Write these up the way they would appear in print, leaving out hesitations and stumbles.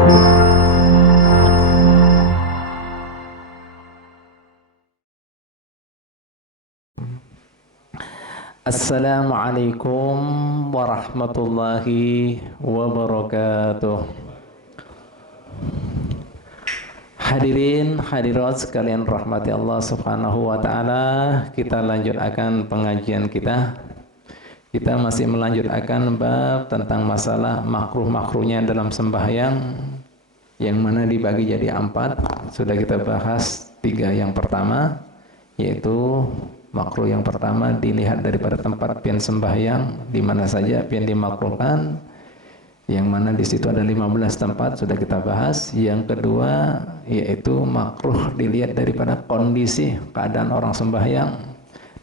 Assalamualaikum warahmatullahi wabarakatuh. Hadirin hadirat sekalian rahmati Allah Subhanahu wa taala, kita lanjutkan pengajian kita. Kita masih melanjutkan bab tentang masalah makruh-makruhnya dalam sembahyang, yang mana dibagi jadi 4. Sudah kita bahas 3 yang pertama, yaitu makruh yang pertama dilihat daripada tempat pian sembahyang, di mana saja pian dimakruhkan, yang mana di situ ada 15 tempat, sudah kita bahas. Yang kedua yaitu makruh dilihat daripada kondisi keadaan orang sembahyang,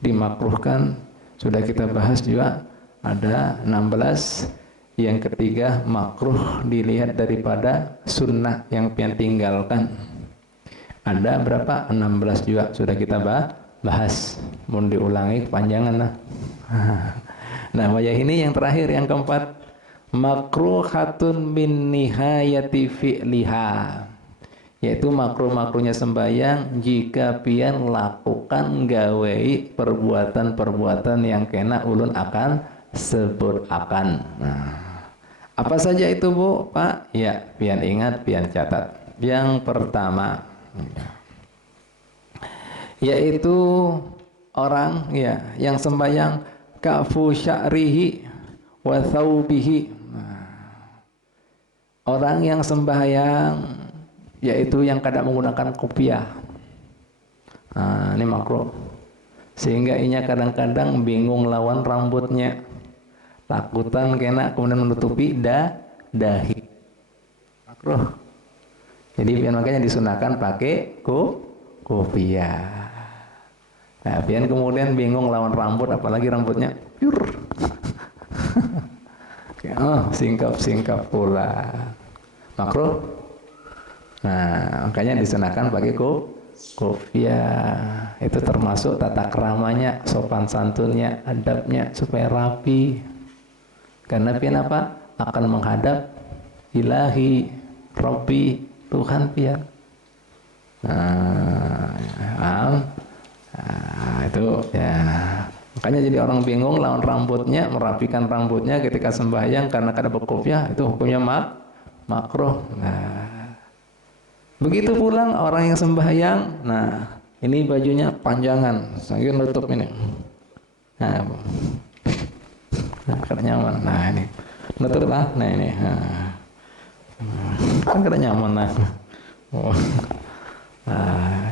dimakruhkan, sudah kita bahas juga, ada 16. Yang ketiga makruh dilihat daripada sunnah yang pian tinggalkan, ada berapa? 16 juga, sudah kita bahas. Mau diulangi kepanjangan lah. Nah, wajah ini yang terakhir, yang keempat, makruhatun min nihayati fi'liha, yaitu makruh-makruhnya sembahyang jika pian lakukan gawei perbuatan-perbuatan yang kena ulun akan sebut akan. Nah, apa saja itu Bu, Pak? Ya, pian ingat, pian catat. Yang pertama, yaitu orang yang sembahyang kafu sya'rihi wa thawbihi. Orang yang sembahyang yaitu yang kadang menggunakan kopiah. Ini makruh. Sehingga inya kadang-kadang bingung lawan rambutnya, takutan kena kemudian menutupi dahi. Makruh. Jadi makanya disunahkan pakai kopiah. Nah, pian kemudian bingung lawan rambut, apalagi rambutnya pure. Singkap pula. Makruh. Nah, makanya disunahkan pakai kopiah. Itu termasuk tata keramanya, sopan santunnya, adabnya, supaya rapi. Karena pian apa? Akan menghadap Ilahi, Rabbi, Tuhan pian. Itu ya, makanya jadi orang bingung lawan rambutnya, merapikan rambutnya ketika sembahyang karena kada berkopiah, itu hukumnya makruh. Nah, begitu pulang orang yang sembahyang, nah ini bajunya panjangan sambil nutup ini, nah kada nyaman. Nah ini nutup lah, nah ini kan kada nyaman. Nah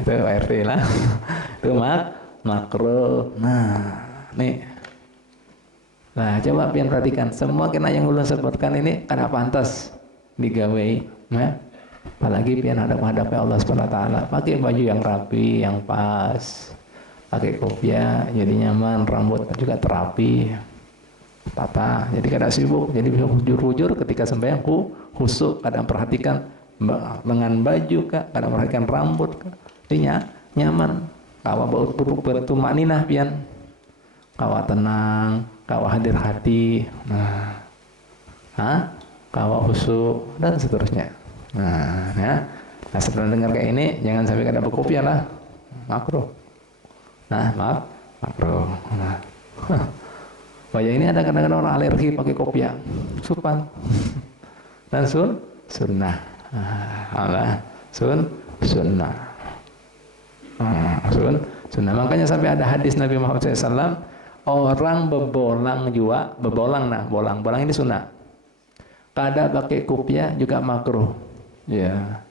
itu RT lah. Itu makruh. Nah, nih. Nah, coba pian perhatikan, semua kena yang ulun sebutkan ini kada pantas digawai, ya. Apalagi pian hadap-hadap Allah Subhanahu wa taala, pakai baju yang rapi, yang pas, pakai kopiah, jadi nyaman, rambut juga terapi, tata, jadi kada sibuk, jadi bisa hujur-hujur ketika sembahyang, khusyuk, kadang perhatikan lengan baju kak, kadang perhatikan rambut kak, jadi nyaman. Kawa bertumakninah pian, kawa tenang, kawa hadir hati, kawa khusyuk dan seterusnya. Nah, setelah dengar kayak ini, jangan sampai kada berkopiah lah, makruh. Nah, makruh. Nah, wajah ini ada kadang-kadang orang alergi pakai kopiah, sopan dan sunnah. Sunnah. Sunnah. Makanya sampai ada hadis Nabi Muhammad SAW, orang bebolang juga, bolang ini sunnah. Kada pakai kopiah juga makruh. Ya.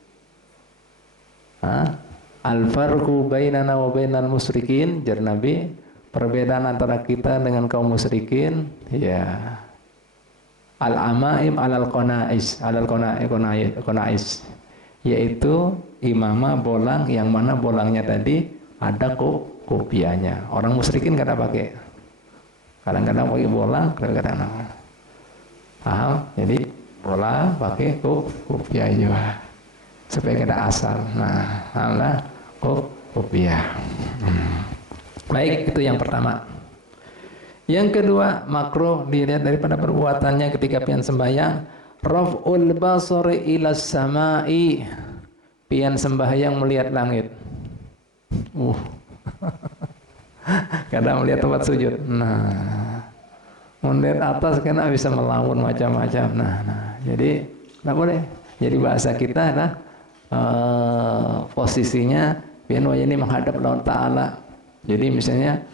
Al-farqu bainana wa bainal musyrikin, jar Nabi, perbedaan antara kita dengan kaum musyrikin, ya. Al-amaim alal qanais, yaitu imamah bolang yang mana bolangnya tadi ada kopiahnya. Orang musyrikin kada pakai. Kadang-kadang pakai bolang, kadang-kadang. Paham? Jadi bolang pakai kopiah juga. Supaya kada asal. Nah, Allah kopiah. Baik, itu yang pertama. Yang kedua, makruh dilihat daripada perbuatannya ketika pian sembahyang, Raf'ul basari ila samai, pian sembahyang melihat langit. Kadang melihat tempat sujud. Nah, melihat atas karena bisa melamun macam-macam. Nah, jadi tidak boleh. Jadi bahasa kita adalah posisinya pian wajah ini menghadap Allah Ta'ala. Jadi misalnya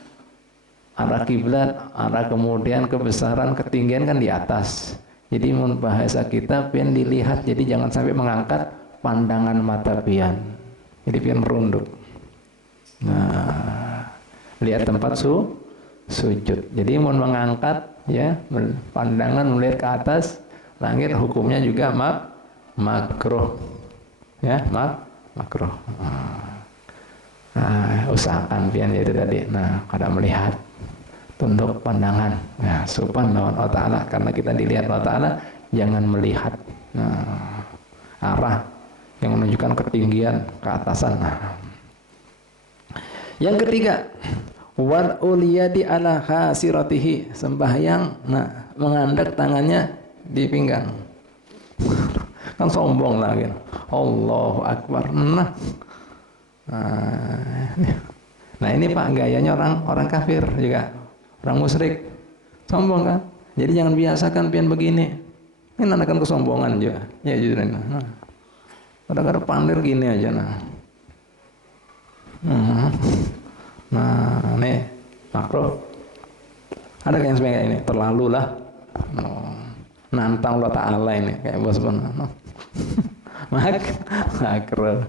arah kiblat, arah kemudian kebesaran, ketinggian kan di atas. Jadi menurut bahasa kita pian dilihat, jadi jangan sampai mengangkat pandangan mata pian. Jadi pian merunduk. Nah, lihat tempat sujud. Jadi mau mengangkat ya pandangan melihat ke atas langit, hukumnya juga makruh. Ya, makruh. Nah, usahakan pian itu tadi. Nah, kada melihat, tunduk pandangan. Nah, subhanahu wa ta'ala, karena kita dilihat Allah Ta'ala, jangan melihat arah yang menunjukkan ketinggian, keatasan. Nah. Yang ketiga, war'ul yadi ala khasiratihi, sembahyang mengandak tangannya di pinggang. Kan sombong lagi. Allahu Akbar. Nah ini Pak gayanya orang kafir juga, orang musyrik, sombong kan. Jadi jangan biasakan pian begini. Ini menandakan kesombongan juga. Ya jujur ini. Kadang-kadang pandir gini aja Nah, nih makruh. Ada yang sebenarnya ini terlalu lah. Nantang Allah Ta'ala ini kayak bos benar. Makruh.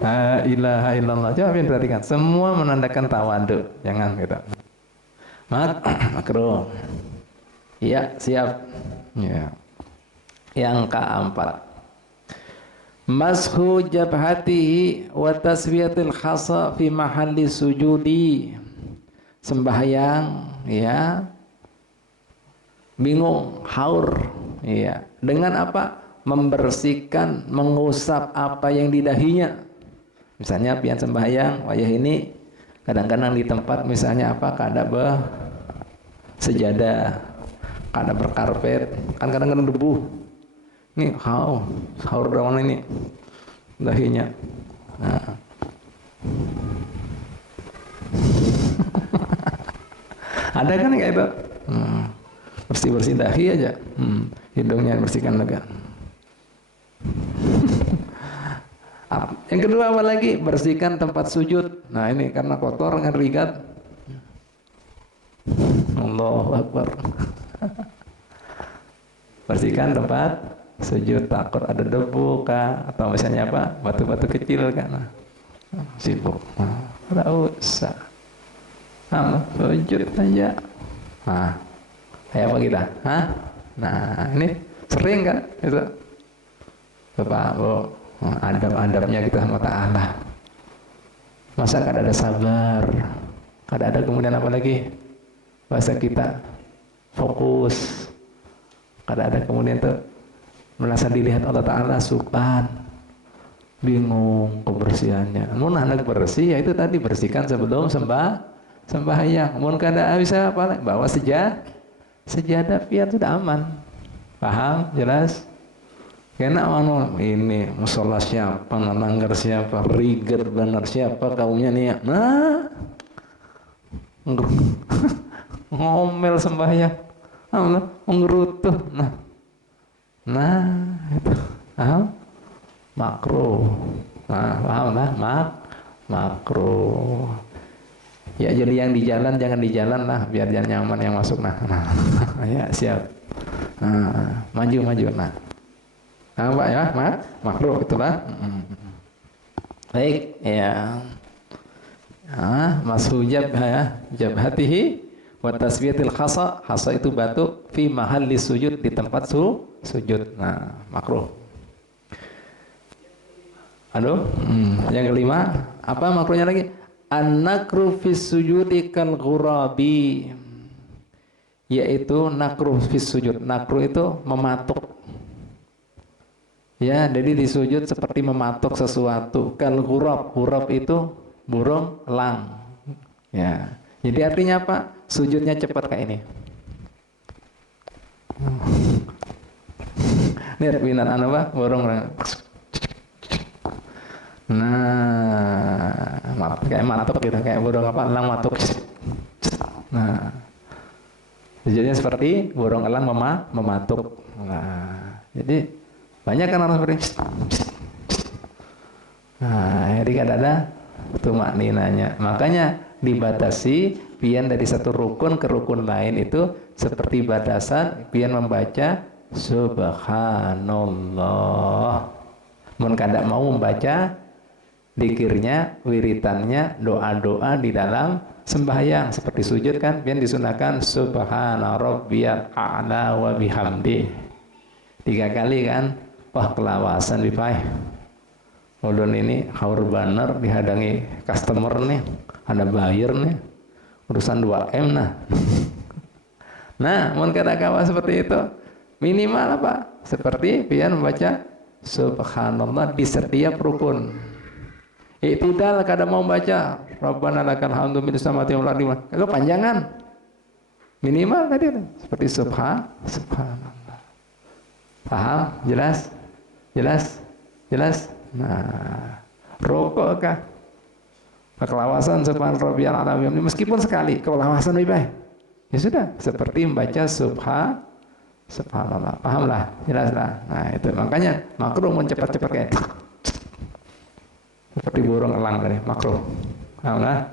La ilaha illallah. Coba perhatikan, semua menandakan tawadu. Jangan gitu. Makruh. Iya, siap. Ya. Yang keempat, mashu jabhatihi wa taswiyatil khasa fi mahalli sujudi. Sembahyang ya bingung, haur ya, dengan apa? Membersihkan, mengusap apa yang di dahinya. Misalnya pian sembahyang wajah ini kadang-kadang di tempat misalnya apa, kada sejadah, kada berkarpet, kan kadang-kadang debu. Ini haur daun ini dahinya. Nah. Ada kan kayak itu? Bersih-bersih dahi aja. Hidungnya bersihkan lega. Yang kedua apa lagi? Bersihkan tempat sujud. Nah ini karena kotor kan rigat. Allahu Akbar. Bersihkan tempat sujud, takut ada debu kah, atau misalnya apa, batu-batu kecil kan. Sibuk. Tidak usah. Sujud aja. Kayak apa kita? Nah ini sering kan itu. Bapak, adab-adabnya kita sama Ta'ala. Masa kada ada sabar, kada ada kemudian apa lagi? Bahasa kita fokus, kada ada kemudian tuh merasa dilihat Allah Ta'ala, subhan, bingung kebersihannya. Mun hendak bersih ya itu tadi, bersihkan sebelum sembahyang. Mun kada bisa apa? Bawa sejadah biar sudah aman. Paham? Jelas? Karena ini musola siapa, nanggar siapa, riget benar siapa kaumnya nih. Nah, ngomel sembahyang, menggerutuh. Nah itu, makruh. Paham lah, makruh. Ya jadi yang di jalan jangan di jalan lah, biar jangan nyaman yang masuk. Ya siap. Maju. Pak ya, makruh itulah. Baik, ya. Mashujab ya, jabhatihi wa taswiyatil khasa. Khasa itu batu fi mahalli sujud, di tempat sujud. Nah, makruh. Aduh, yang kelima, apa makruhnya lagi? An-nakru fi sujudi kal ghurabi. Yaitu nakruh fi sujud. Nakruh itu mematuk. Ya, jadi di sujud seperti mematuk sesuatu. Kal ghurab, ghurab itu burung elang. Ya. Jadi artinya apa? Sujudnya cepat kayak ini. Ini pinat anu apa? Burung. Nah, kayak matuk gitu, kayak burung apa? Elang matuk. Nah, jadinya seperti burung elang mematuk. Nah, jadi banyak kan orang seperti. Nah, jadi kan ada tumak ninanya. Makanya dibatasi pian dari satu rukun ke rukun lain itu seperti batasan pian membaca subhanallah. Mun kada mau membaca dikirnya, wiritannya, doa-doa di dalam sembahyang seperti sujud kan pian disunahkan subhana rabbiyal a'la wa bihamdi 3 kali kan. Wah, kelawasan bipai. Ulun ini haur banner dihadangi customer nih, ada buyer nih, urusan 2M nah. Nah, mun kada kawa seperti itu, minimal apa? Seperti pian membaca subhanallah di setiap rukun. Iktidal kada mau baca Rabbana lakal hamdu bis samawati wal ardi. Kalau panjangan minimal tadi seperti subhanallah. Paham? Jelas? Jelas? Jelas? Nah, rokok kah? Kelawasan subhan rabbiyal a'la meskipun sekali kelawasan lebih baik. Ya sudah, seperti membaca subhanallah. Pahamlah? Jelaslah. Nah, itu makanya makruh cepat-cepat kayak seperti burung elang tadi, makruh. Pahamlah?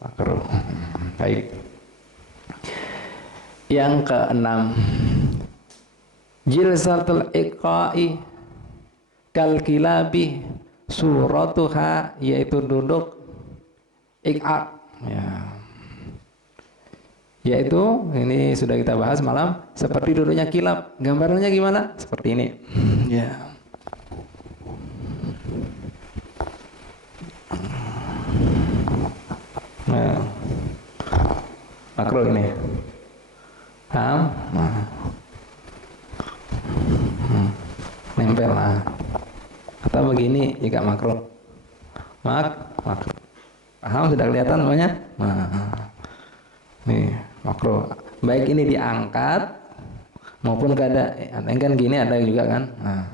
Makruh. Baik. Yang keenam, jilsatul iqa'i kal kilabi suratuha, yaitu duduk iqa, ya. Yaitu ini sudah kita bahas malam, seperti duduknya kilap. Gambarannya gimana? Seperti ini, ya. Nah, makruh ini, paham? Nah. Nempel lah. Atau begini jika makruh. Makruh. Paham, sudah kelihatan semuanya? Nah, nih makruh. Baik ini diangkat maupun kada. Kan gini ada juga kan? Nah,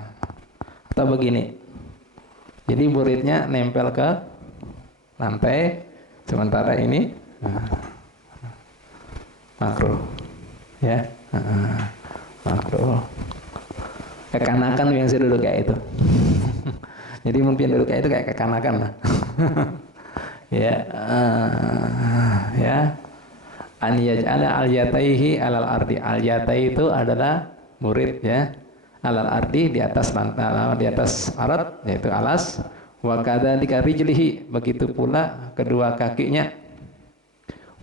atau begini. Jadi buritnya nempel ke lantai, sementara ini makruh. Ya, makruh. Kekanakan yang saya duduk kayak itu. Jadi mungkin duduk kayak itu kayak kekanakan lah. Ya, ya. An yaj'ala al-yataihi alal ardi. Al-yatai itu adalah murid ya. Alal ardi di atas lantai, di atas arat yaitu alas. Wa kadzalika rijlihi, begitu pula kedua kakinya.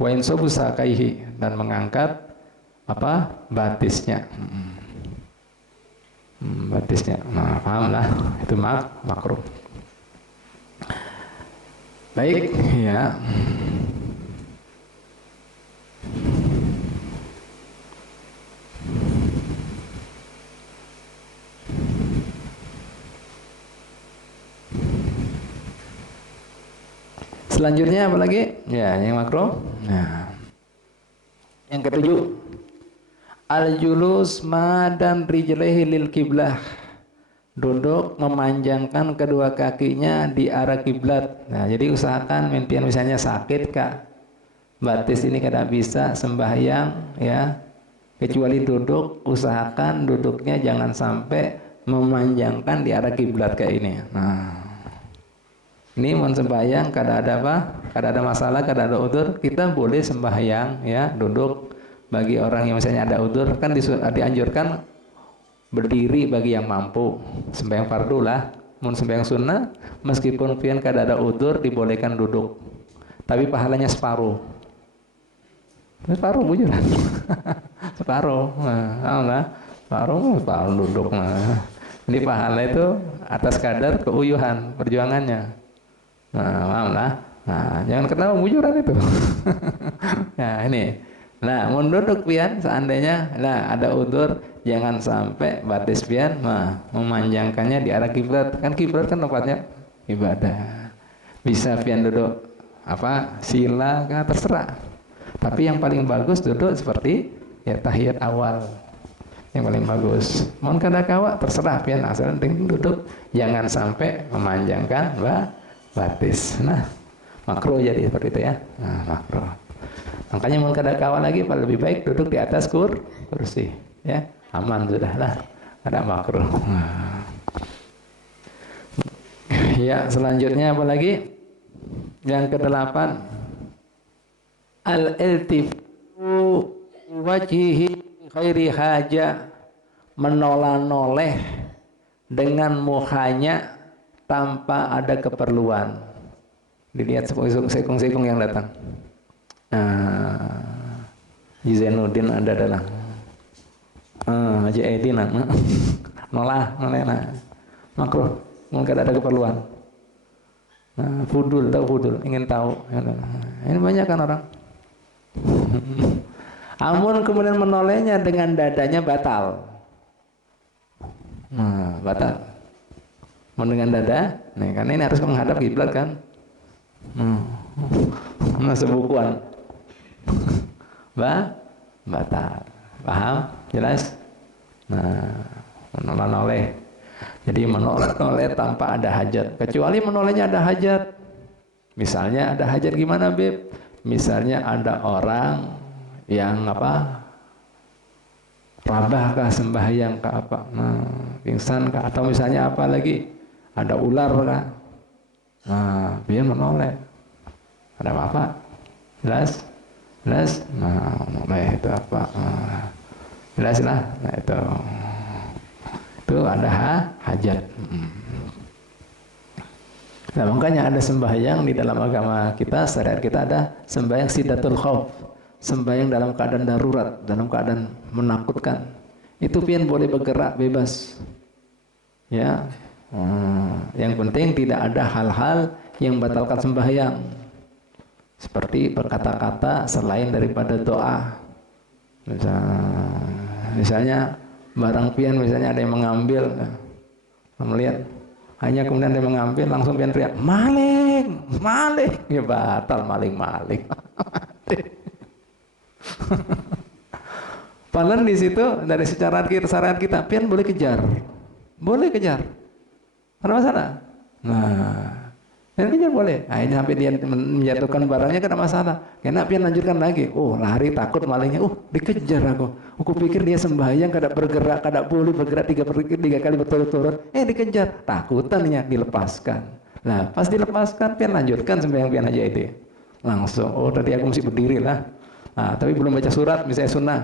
Wa insabu sakaihi, dan mengangkat apa? Batisnya. Batisnya. Nah, paham lah, itu makruh. Baik, ya. Selanjutnya apa lagi? Ya, yang makruh. Nah, yang ketujuh, al-julus madan rijlaihi lil kiblah, duduk memanjangkan kedua kakinya di arah kiblat. Nah, jadi usahakan mimpian misalnya sakit kak, batis ini kada bisa sembahyang ya, kecuali duduk, usahakan duduknya jangan sampai memanjangkan di arah kiblat kayak ini. Nah, ini mau sembahyang kada ada apa, kada ada masalah, kada ada udzur, kita boleh sembahyang ya, duduk. Bagi orang yang misalnya ada udzur kan dianjurkan berdiri bagi yang mampu. Sembahyang fardu lah. Mun sembahyang sunnah meskipun pian kada ada udzur dibolehkan duduk. Tapi pahalanya separuh. Separuh bujuran. Separuh. Nah, separuh duduk. Nah. Jadi pahala itu atas kadar keuyuhan perjuangannya. Nah, lah. Nah, jangan ketawa bujuran itu. Nah, ini. Nah, mau duduk pian seandainya ada udzur, jangan sampai batis pian memanjangkannya di arah kiblat. Kan kiblat kan tempatnya ibadah. Bisa pian duduk apa? Sila kan terserah. Tapi yang paling bagus duduk seperti ya tahiyat awal. yang paling bagus. Mohon kada kawa terserah pian asal penting duduk, jangan sampai memanjangkan batis. Nah, makro jadi seperti itu ya. Nah, makro. Makanya mohon kada kawa lagi, lebih baik duduk di atas kursi, ya aman sudah lah, ada makro. Nah. Ya, selanjutnya apa lagi? Yang ke-8, al-iltifu wajhihi khairi haja, menoleh-noleh dengan mukanya tanpa ada keperluan. Dilihat sekung-sekung yang datang. Nah, Zainuddin ada dalam. Haji Aidin nolah makruh, mungkin ada keperluan. Nah, fudul, tahu fudul, ingin tahu. Ini banyak kan orang. Amun kemudian menolehnya dengan dadanya batal. Nah, batal. Dengan dada, nih karena ini harus menghadap kiblat kan. Nah, sebukuan. Batal. Paham? Jelas? Nah, menoleh. Jadi menoleh tanpa ada hajat. Kecuali menolehnya ada hajat. Misalnya ada hajat gimana, Beb? Misalnya ada orang yang apa? Rabah kah, sembahyang kah apa? Nah, pingsan kah? Atau misalnya apa lagi? Ada ular kah? Nah, dia menoleh. Ada apa? Jelas? Jelas? Nah, menoleh itu apa? Nah, jelas lah. Nah, itu ada hajat. Nah, makanya ada sembahyang di dalam agama kita, syariat kita ada sembahyang sidatul khauf, sembahyang dalam keadaan darurat, dalam keadaan menakutkan. Itu pian boleh bergerak bebas. Ya. Yang penting tidak ada hal-hal yang batalkan sembahyang. Seperti berkata-kata selain daripada doa. Misalnya barang pian, misalnya ada yang mengambil, melihat hanya kemudian dia mengambil, langsung pian teriak maling, maling, ya batal maling. Padahal di situ dari secara syariat kita pian boleh kejar, ada masalah. Nah, dan kejar boleh. Nah, ini sampai dia menjatuhkan barangnya kena masalah. Kena pian lanjutkan lagi. Oh, lari takut malingnya. Dikejar aku. Aku pikir dia sembahyang kada bergerak, kada boleh bergerak tiga kali berturut-turut. Dikejar. Takutannya dilepaskan. Nah, pas dilepaskan pian lanjutkan sembahyang pian aja itu. Langsung. Oh, tadi aku mesti berdiri lah. Nah, tapi belum baca surat, misalnya sunnah.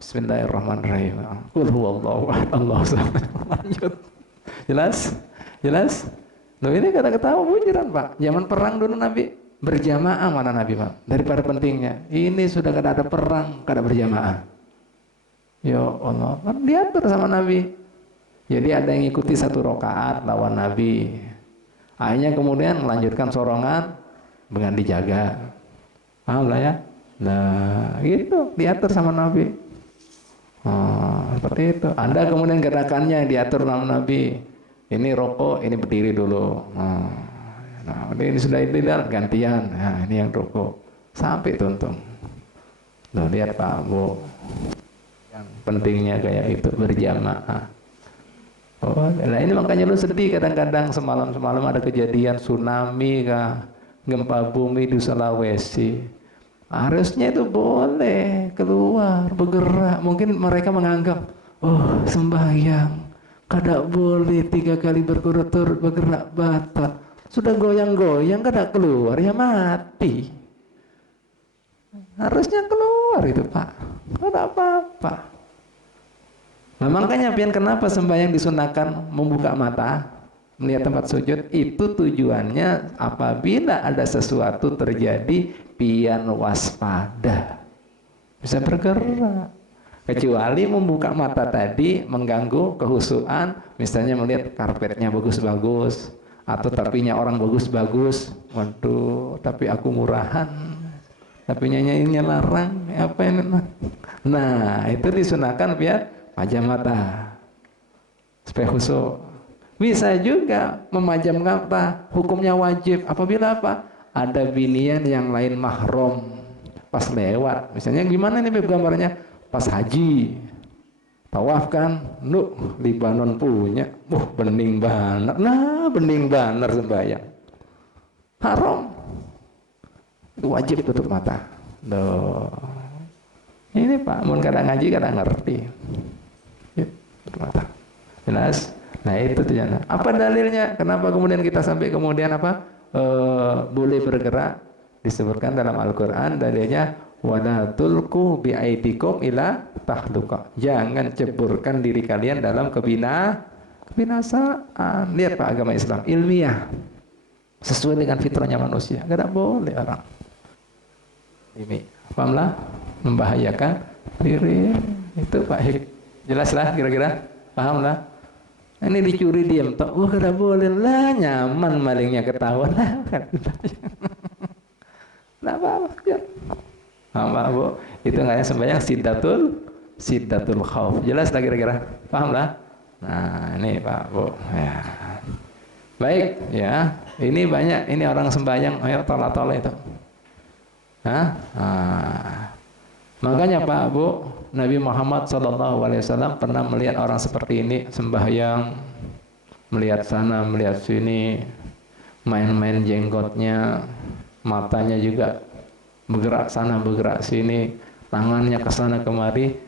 Bismillahirrahmanirrahim. Qul huwallahu ahad, Allahu samad. Lanjut. Jelas? Jelas? Loh, ini kata-kata bujiran, Pak. Zaman perang dulu Nabi berjamaah, mana Nabi, Pak? Daripada pentingnya. Ini sudah kada ada perang, kada berjamaah. Ya Allah, kan diatur sama Nabi. Jadi ada yang ikuti 1 rakaat lawan Nabi. Akhirnya kemudian melanjutkan sorongan dengan dijaga. Paham lah ya? Nah, gitu diatur sama Nabi. Seperti itu. Anda kemudian gerakannya yang diatur sama Nabi. Ini rokok, ini berdiri dulu. Nah, ini sudah ideal, gantian. Nah, ini yang rokok. Sampai tuntung. Loh, lihat Pak Bu. Yang pentingnya kayak itu berjamaah. Oh, nah ini makanya lu sedih kadang-kadang semalam ada kejadian tsunami kah, gempa bumi di Sulawesi. Harusnya itu boleh keluar, bergerak. Mungkin mereka menganggap, sembahyang. Kada boleh 3 kali berturut-turut bergerak batal. Sudah goyang-goyang kada keluar ya mati. Harusnya keluar itu Pak. Kada apa-apa. Nah makanya pian kenapa sembahyang disunahkan membuka mata, melihat tempat sujud, itu tujuannya apabila ada sesuatu terjadi pian waspada. Bisa bergerak. Kecuali membuka mata tadi mengganggu kehusuan, misalnya melihat karpetnya bagus-bagus atau tapinya orang bagus-bagus. Waduh, tapi aku murahan, tapi nyanyinya larang, apa ini? Nah, itu disunahkan biar pajam mata supaya khusyuk. Bisa juga memajam mata, hukumnya wajib apabila apa? Ada binian yang lain mahram pas lewat. Misalnya gimana nih gambarnya? Pas haji, Tawaf kan, Libanon punya, bening banget, bening banget sembahyang. Haram, itu wajib tutup mata. Loh, ini Pak, mun kadang ngaji kadang ngerti. Yuk, tutup mata. Jelas? Nah itu tujuannya. Apa dalilnya? Kenapa kemudian kita sampai kemudian boleh bergerak? Disebutkan dalam Al-Quran dalilnya wala tulqu biaidikum ila tahluqa. Jangan ceburkan diri kalian dalam kebinasaan. Lihat Pak, agama Islam ilmiah sesuai dengan fitrahnya manusia. Tidak boleh orang ini pahamlah membahayakan diri. Itu Pak, jelaslah kira-kira pahamlah. Ini dicuri diam toh, kada boleh lah, nyaman malingnya ketahuan lah. Nah, apa-apa ya. Apa Bu? Itu nggak sembahyang siddatul khauf. Jelas lah kira-kira? Paham lah? Nah, ini Pak Bu. Ya. Baik, ya. Ini banyak ini orang sembahyang ayo tolak-tolak itu. Hah? Nah. Makanya Pak Bu, Nabi Muhammad SAW pernah melihat orang seperti ini sembahyang, melihat sana, melihat sini, main-main jenggotnya, matanya juga bergerak sana, bergerak sini, tangannya ke sana kemari.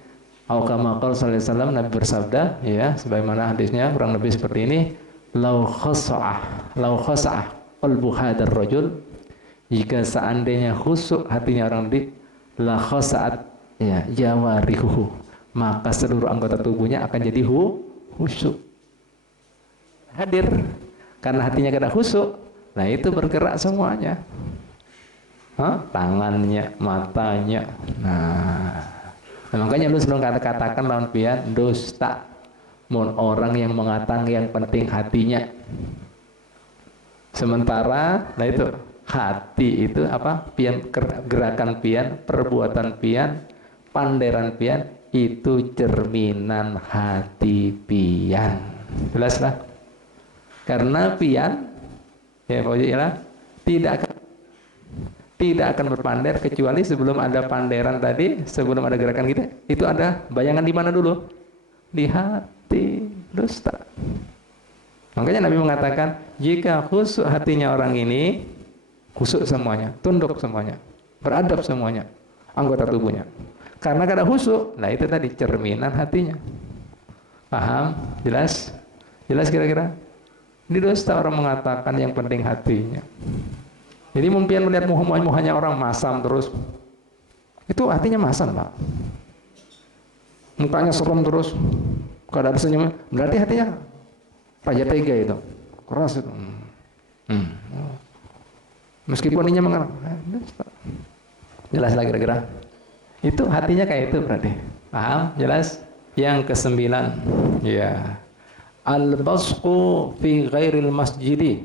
Al-Kamakal SAW Nabi bersabda, ya, sebagaimana hadisnya kurang lebih seperti ini, lau khasa'ah qalbu hadar rajul, jika seandainya khusuk hatinya orang di la khasa'at ya jawarihuhu, maka seluruh anggota tubuhnya akan jadi khusyuk. Hadir karena hatinya kada khusyuk. Nah, itu bergerak semuanya. Tangannya, matanya. Nah, makanya lu selalu katakan lawan pian dusta. Mun orang yang mengatakan yang penting hatinya. Sementara nah itu hati itu apa? Pian, gerakan pian, perbuatan pian, panderan pian itu cerminan hati pian. Jelas lah. Karena pian ya pokoknya tidak akan berpander kecuali sebelum ada panderan tadi, sebelum ada gerakan kita, itu ada bayangan di mana dulu? Di hati. Dusta. Makanya Nabi mengatakan jika khusyuk hatinya orang ini, khusyuk semuanya, tunduk semuanya, beradab semuanya, anggota tubuhnya. Karena kada khusyuk, nah itu tadi cerminan hatinya. Paham? Jelas? Jelas kira-kira? Ini dusta orang mengatakan yang penting hatinya. Jadi mungkin melihat muhanya orang masam terus, itu hatinya masam Pak. Mukanya serem terus, kada ada senyum, berarti hatinya Raja Tega itu, keras itu. Meskipun ininya mengarang, jelas lah kira-kira. Itu hatinya kayak itu berarti. Paham? Jelas? Yang ke-9, ya. Al-basqu fi ghairil masjidi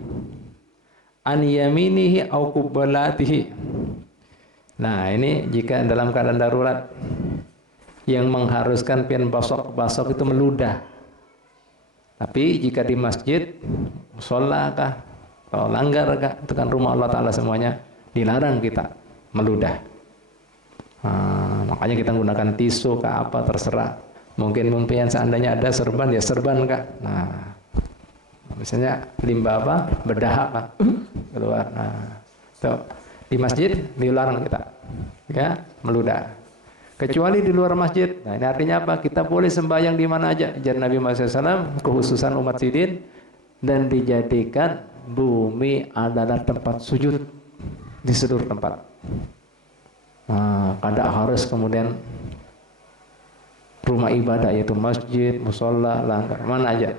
an yaminihi au qubbalatihi. Nah, ini jika dalam keadaan darurat yang mengharuskan pian basok itu meludah. Tapi jika di masjid, musola kah, atau langgar kah, itu kan rumah Allah Ta'ala semuanya, dilarang kita meludah. Makanya kita gunakan tisu kah apa terserah. Mungkin seandainya ada serban ya serban kah. Nah, misalnya limbah apa, berdahak kah, keluar. Nah, so, di masjid dilarang kita, ya, meludah. Kecuali di luar masjid. Nah, ini artinya apa? Kita boleh sembahyang di mana aja. Ajar Nabi Muhammad SAW, kekhususan umat sidin, dan dijadikan bumi adalah tempat sujud di seluruh tempat. Nah, kada harus kemudian rumah ibadah yaitu masjid, musola, langgar, mana aja.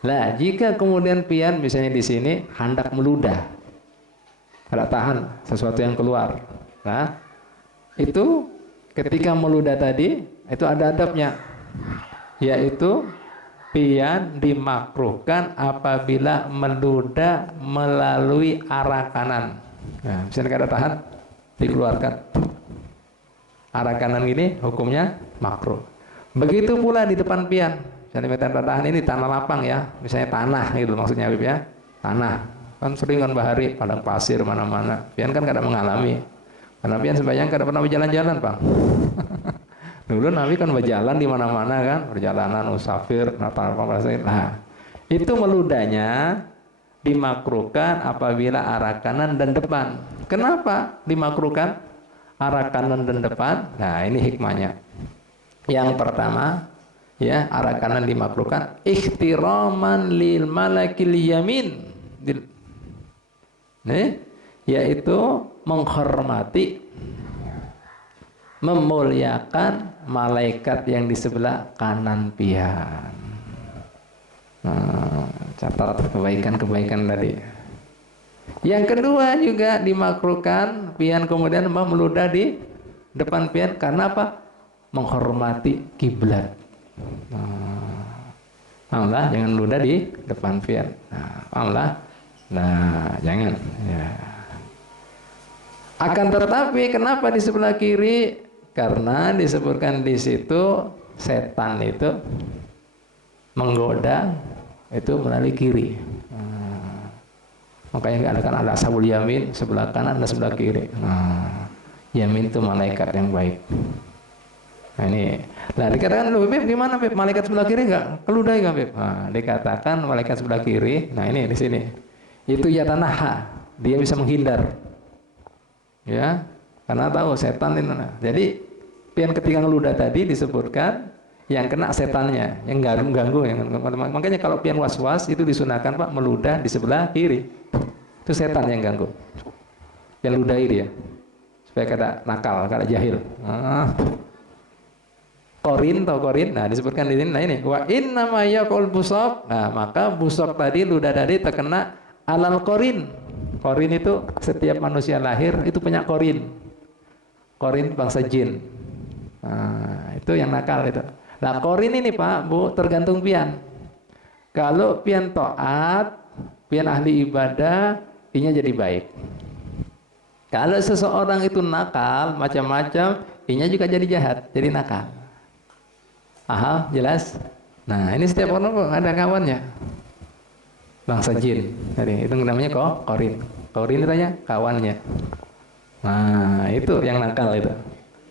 Nah, jika kemudian pian misalnya di sini hendak meludah, kada tahan sesuatu yang keluar. Nah, itu ketika meludah tadi itu ada adabnya, yaitu pian dimakruhkan apabila meludah melalui arah kanan. Nah, misalnya kada tahan dikeluarkan. Arah kanan ini hukumnya makruh. Begitu pula di depan pian. Misalnya medan tahan ini tanah lapang ya, misalnya tanah gitu maksudnya Habib ya, tanah. Kan sering kan bahari padang pasir mana-mana. Pian kan kada mengalami. Karena pian sembahyang kada pernah berjalan-jalan, Bang. Dulu Nabi kan berjalan di mana-mana kan, perjalanan musafir, nah, itu meludahnya dimakruhkan apabila arah kanan dan depan. Kenapa dimakruhkan arah kanan dan depan? Nah, ini hikmahnya. Yang pertama, ya, arah kanan dimakruhkan ikhtiraman lil malakil yamin. Nih, yaitu menghormati, memuliakan malaikat yang di sebelah kanan pian. Nah, catat kebaikan-kebaikan tadi. Yang kedua juga dimakruhkan pian kemudian meludah di depan pian karena apa? Menghormati kiblat. Nah, jangan ludah di depan pian. Nah, jangan. Ya. Akan tetapi kenapa di sebelah kiri? Karena disebutkan di situ setan itu menggoda itu melalui kiri. Makanya kan ada ashabul yamin sebelah kanan dan sebelah kiri. Yamin itu malaikat yang baik. Nah ini, nah dikatakan lu Beb gimana Beb? Malaikat sebelah kiri nggak keludai nggak Beb? Nah, dikatakan malaikat sebelah kiri. Nah ini di sini itu yatanaha, dia bisa menghindar. Ya, karena tahu setan itu. Jadi pian ketika ngeludah tadi disebutkan yang kena setannya, yang ganggu, yang makanya kalau pian was-was itu disunahkan Pak meludah di sebelah kiri. Itu setan yang ganggu, yang ludahi dia supaya kada nakal, kada jahil. Korin atau korin, nah disebutkan di sini. Nah ini wa inna ma yaqul busaq. Nah maka busaq tadi ludah tadi terkena alal korin. Korin itu setiap manusia lahir itu punya korin. Korin bangsa jin. Nah, itu yang nakal itu. Nah korin ini Pak Bu tergantung pian. Kalau pian taat, pian ahli ibadah, inya jadi baik. Kalau seseorang itu nakal macam-macam, inya juga jadi jahat, jadi nakal. Aha, jelas. Nah ini setiap orang ada kawannya. Bangsa jin. Jadi itu namanya korin. Korin itu kawannya. Nah itu yang nakal itu.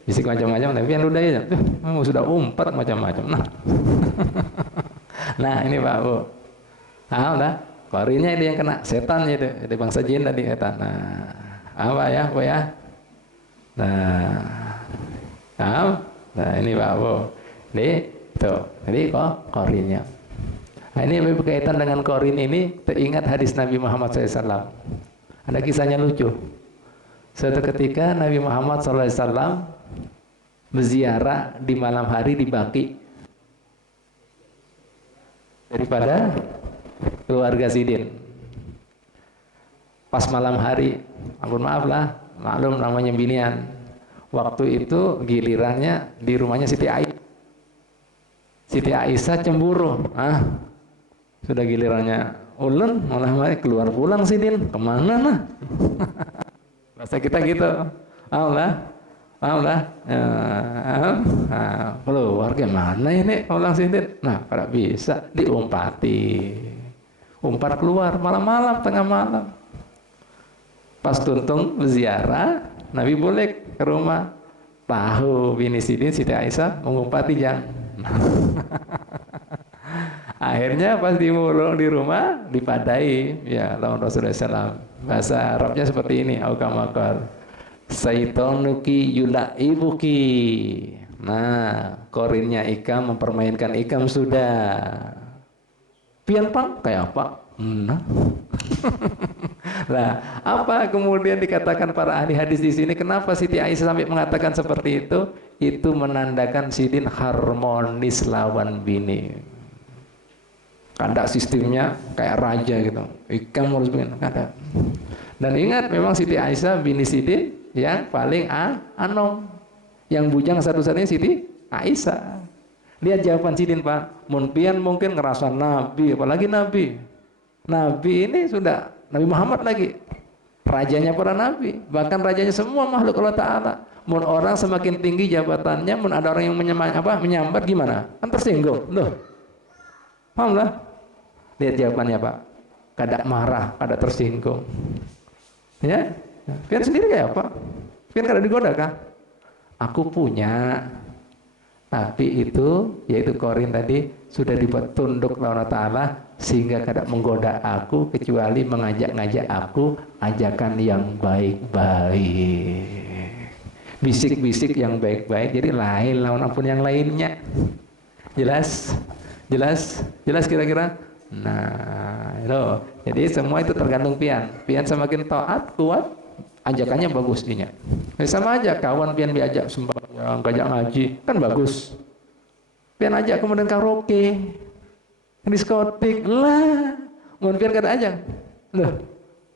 Bisik macam-macam, tapi yang ludah ya, sudah umpat macam-macam. Nah ini Pak Bu. Nah udah, korinnya itu yang kena setan itu bangsa jin tadi setan. Nah apa ya Bu ya? Nah ini Pak Bu. Jadi korinnya. Nah ini berkaitan dengan korin ini, teringat hadis Nabi Muhammad SAW. Ada kisahnya lucu. Suatu ketika Nabi Muhammad SAW berziarah di malam hari di Baqi daripada keluarga Sidin. Pas malam hari, ampun maaf lah, maklum namanya binian. Waktu itu gilirannya di rumahnya Siti Aisyah. Siti Aisyah cemburu. Sudah gilirannya ulun malah keluar pulang Sidin. Kemana nah? Bahasa kita gitu. Allah. Keluar gimana ini pulang Sidin? Nah, kada bisa diumpati. Umpat keluar malam-malam, tengah malam. Pas tuntung ziarah, Nabi boleh ke rumah. Tahu bini Sidin, Siti Aisyah mengumpati jam. Akhirnya pas dimulung di rumah dipadai ya lawan Rasulullah SAW. Bahasa Arabnya seperti ini, aukamakal saitonuki yulaibuki. Nah korinnya ikam mempermainkan ikam sudah. Pian pang kayak apa? Nah apa kemudian dikatakan para ahli hadis di sini, kenapa Siti Aisyah sampai mengatakan seperti itu? Itu menandakan Sidin harmonis lawan bini. Kada sistemnya kayak raja gitu. Ikam harus begini, kada. Dan ingat memang Siti Aisyah bini Sidin yang paling anom. Yang bujang satu-satunya Siti Aisyah. Lihat jawaban Sidin Pak. Munpian mungkin ngerasa Nabi, apalagi Nabi. Nabi ini sudah Nabi Muhammad lagi. Rajanya para Nabi, bahkan rajanya semua makhluk Allah Ta'ala. Mun orang semakin tinggi jabatannya, mun ada orang yang menyambat gimana? Kan tersinggung. Loh. Paham lah? Lihat jawabannya Pak. Kada marah, kada tersinggung. Ya? Pian sendiri kayak apa? Pian kada digoda kah? Aku punya. Tapi itu, yaitu korin tadi, sudah dibuat tunduk lawan ta'ala, sehingga tidak menggoda aku, kecuali mengajak-ngajak aku, ajakan yang baik-baik. Bisik-bisik yang baik-baik, jadi lain lawan ampun yang lainnya. Jelas? Jelas? Jelas kira-kira? Nah, itu. Jadi semua itu tergantung pian. Pian semakin taat, kuat, ajakannya bagus dinya. Sama aja kawan pian diajak sembahyang, ngajak ngaji, kan bagus. Pian ajak kemudian karaoke, diskotik, lah. Mun pian kada ajak. Loh,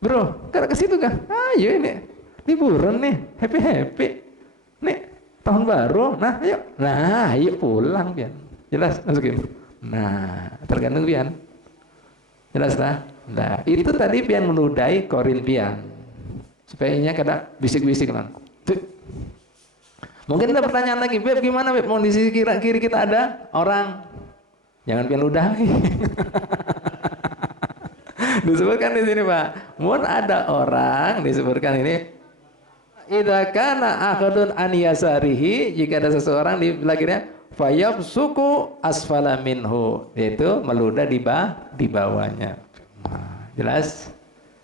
bro, kada ke situ kah? Ayo ini. Liburan nih, happy-happy. Nih, tahun baru. Nah, ayo. Nah, ayo pulang pian. Jelas masukin. Nah, tergantung pian. Jelas lah. Nah, itu tadi pian menudai korin pian. Supaya inya kada bisik-bisik lah. Mungkin ada pertanyaan lagi, Beb gimana Beb? Mau di sisi kiri kita ada orang. Jangan pian ludahi. Disebutkan di sini Pak. Mun ada orang disebutkan ini. Idza kana akhadun an yasarihi, jika ada seseorang di belakangnya, fayabsuku asfala minhu, yaitu meludah di bawahnya. Jelas?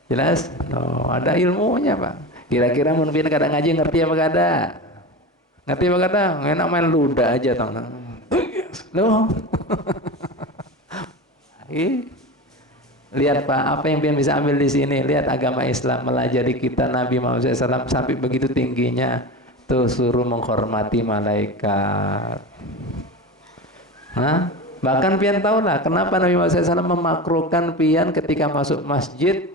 Jelas? No, ada ilmunya Pak. Kira-kira mun pian kada ngaji ngerti apa kada? Ngerti apa kada? Enak main ludah aja tong. Loh. Lihat Pak, apa yang pian bisa ambil di sini? Lihat agama Islam melajari kita Nabi Muhammad SAW sampai begitu tingginya. Tuh suruh menghormati malaikat. Nah, bahkan pian tahu lah kenapa Nabi Muhammad SAW memakruhkan pian ketika masuk masjid,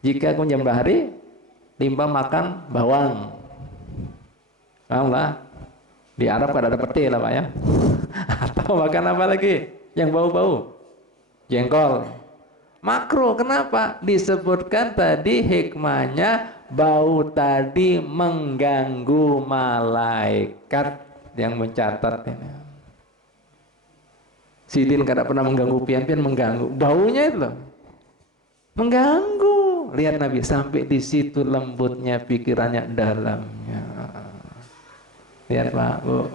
jika menyembah hari timbang makan bawang. Paham lah? Di Arab kan ada peti lah Pak ya. Atau makan apa lagi yang bau-bau? Jengkol. Makruh, kenapa? Disebutkan tadi hikmahnya, bau tadi mengganggu malaikat yang mencatat ini. Sidin kada pernah mengganggu pian-pian, mengganggu. Baunya itu loh. Mengganggu. Lihat Nabi sampai di situ lembutnya pikirannya dalamnya. Lihat Pak, Bu.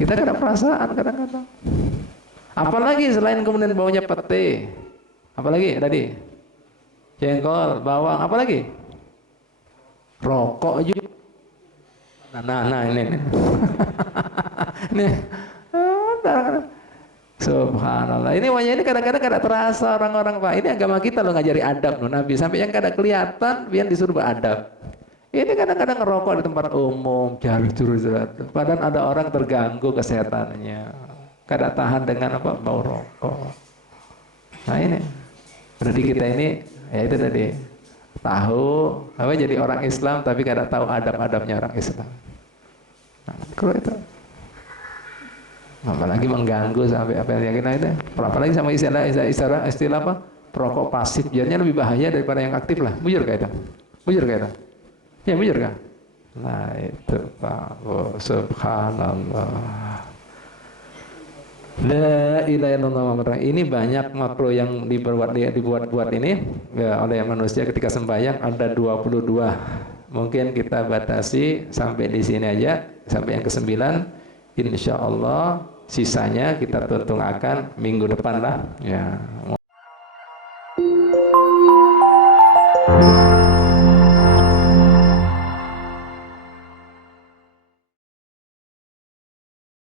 Kita kada perasaan kadang-kadang. Apalagi selain kemudian baunya pete. Apalagi tadi? Jengkol, bawang, apalagi? Rokok juga. Nah ini. Nih. Subhanallah. Ini wajah ini kadang-kadang kada terasa orang-orang Pak. Ini agama kita loh ngajari adab loh Nabi. Sampai yang kada kelihatan, pian disuruh beradab. Ini kadang-kadang ngerokok di tempat umum, jarur-jarur. Padahal ada orang terganggu kesehatannya. Kada tahan dengan apa? Bau rokok. Nah ini. Berarti kita ini, ya itu tadi. Tahu, apa jadi orang Islam tapi kada tahu adab-adabnya orang Islam. Nah, kalau itu. Apalagi mengganggu sampai apa yang kita itu. Apalagi sama istilah apa? Perokok pasif. Jadinya lebih bahaya daripada yang aktif lah. Bujur kayak itu. Bujur kayak itu. Ya bujur kan? Nah itu Pak, oh, subhanallah. La ilaha illallah. Ini banyak makro yang dibuat ini ya, oleh manusia ketika sembahyang ada 22. Mungkin kita batasi sampai di sini aja, sampai yang ke-9. Insya Allah sisanya kita tuntung akan minggu depan lah. Ya.